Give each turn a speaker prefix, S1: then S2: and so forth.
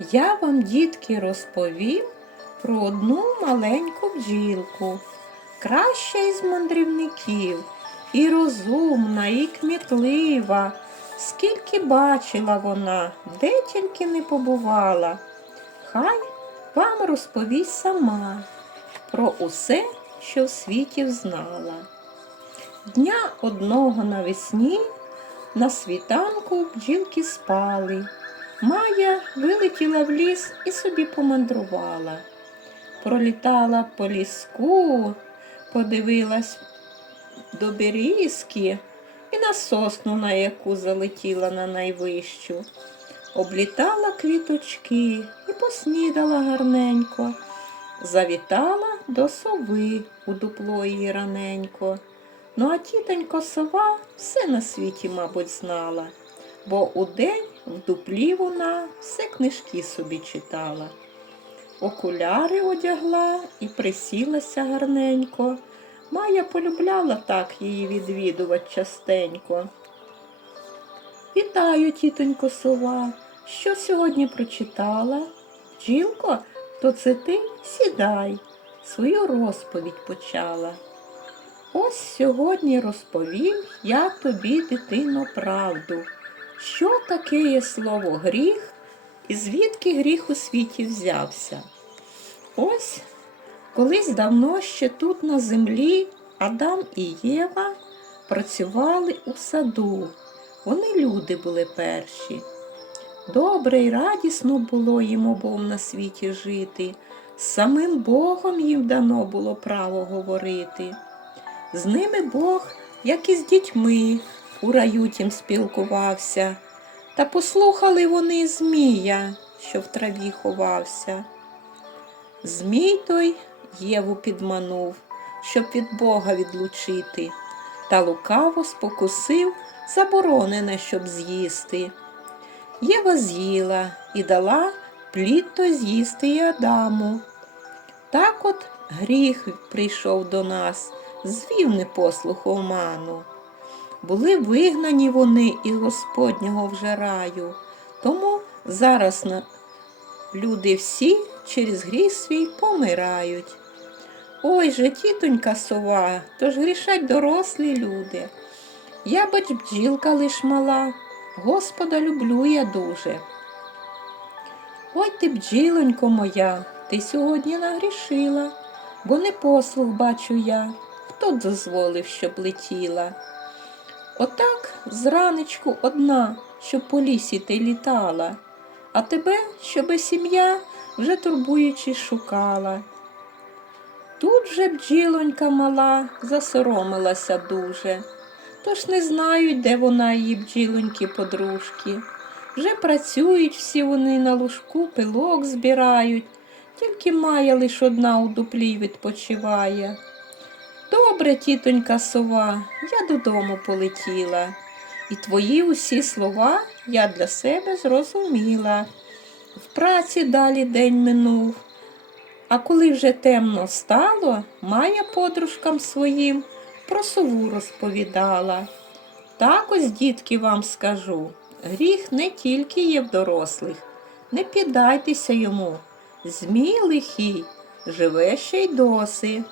S1: Я вам, дітки, розповім про одну маленьку бджілку, краща із мандрівників, і розумна, і кмітлива. Скільки бачила вона, де тільки не побувала. Хай вам розповість сама про усе, що в світі знала. Дня одного навесні на світанку бджілки спали. Майя вилетіла в ліс і собі помандрувала. Пролітала по ліску, подивилась до берізки і на сосну, на яку залетіла на найвищу. Облітала квіточки і поснідала гарненько. Завітала до сови у дупло її раненько. Ну а тітонько сова все на світі, мабуть, знала, бо удень в дуплі вона все книжки собі читала. Окуляри одягла і присілася гарненько. Майя полюбляла так її відвідувати частенько. Вітаю, тітонько сова. Що сьогодні прочитала? Бджілко, то це ти сідай, свою розповідь почала. Ось сьогодні розповім я тобі, дитино, правду, що таке є слово гріх і звідки гріх у світі взявся. Ось колись давно ще тут на землі Адам і Єва працювали у саду. Вони люди були перші. Добре й радісно було їм обом на світі жити. Самим Богом їм дано було право говорити. З ними Бог, як і з дітьми, у раю тім спілкувався, та послухали вони Змія, що в траві ховався. Змій той Єву підманув, щоб від Бога відлучити, та лукаво спокусив заборонене, щоб з'їсти. Єва з'їла і дала плід то з'їсти й Адаму. Так от гріх прийшов до нас, звів непослух оману. Були вигнані вони із Господнього вже раю, тому зараз люди всі через гріх свій помирають. Ой же, тітонька сова, то ж грішать дорослі люди. Я бач бджілка лиш мала, Господа люблю я дуже. Ой ти, бджілонько моя, ти сьогодні нагрішила, бо не послух бачу я, хто дозволив, щоб летіла. Отак зранечку одна, щоб по лісі ти літала, а тебе, щоби сім'я вже турбуючи шукала. Тут же бджілонька мала засоромилася дуже, тож не знають, де вона її бджілоньки подружки. Вже працюють всі вони на лужку, пилок збирають, тільки Майя лиш одна у дуплі відпочиває. Добре, тітонька сова, я додому полетіла, і твої усі слова я для себе зрозуміла. В праці далі день минув, а коли вже темно стало, Майя подружкам своїм про сову розповідала. Так ось, дітки, вам скажу, гріх не тільки є в дорослих, не піддайтеся йому. Змій лихий живе ще й досі.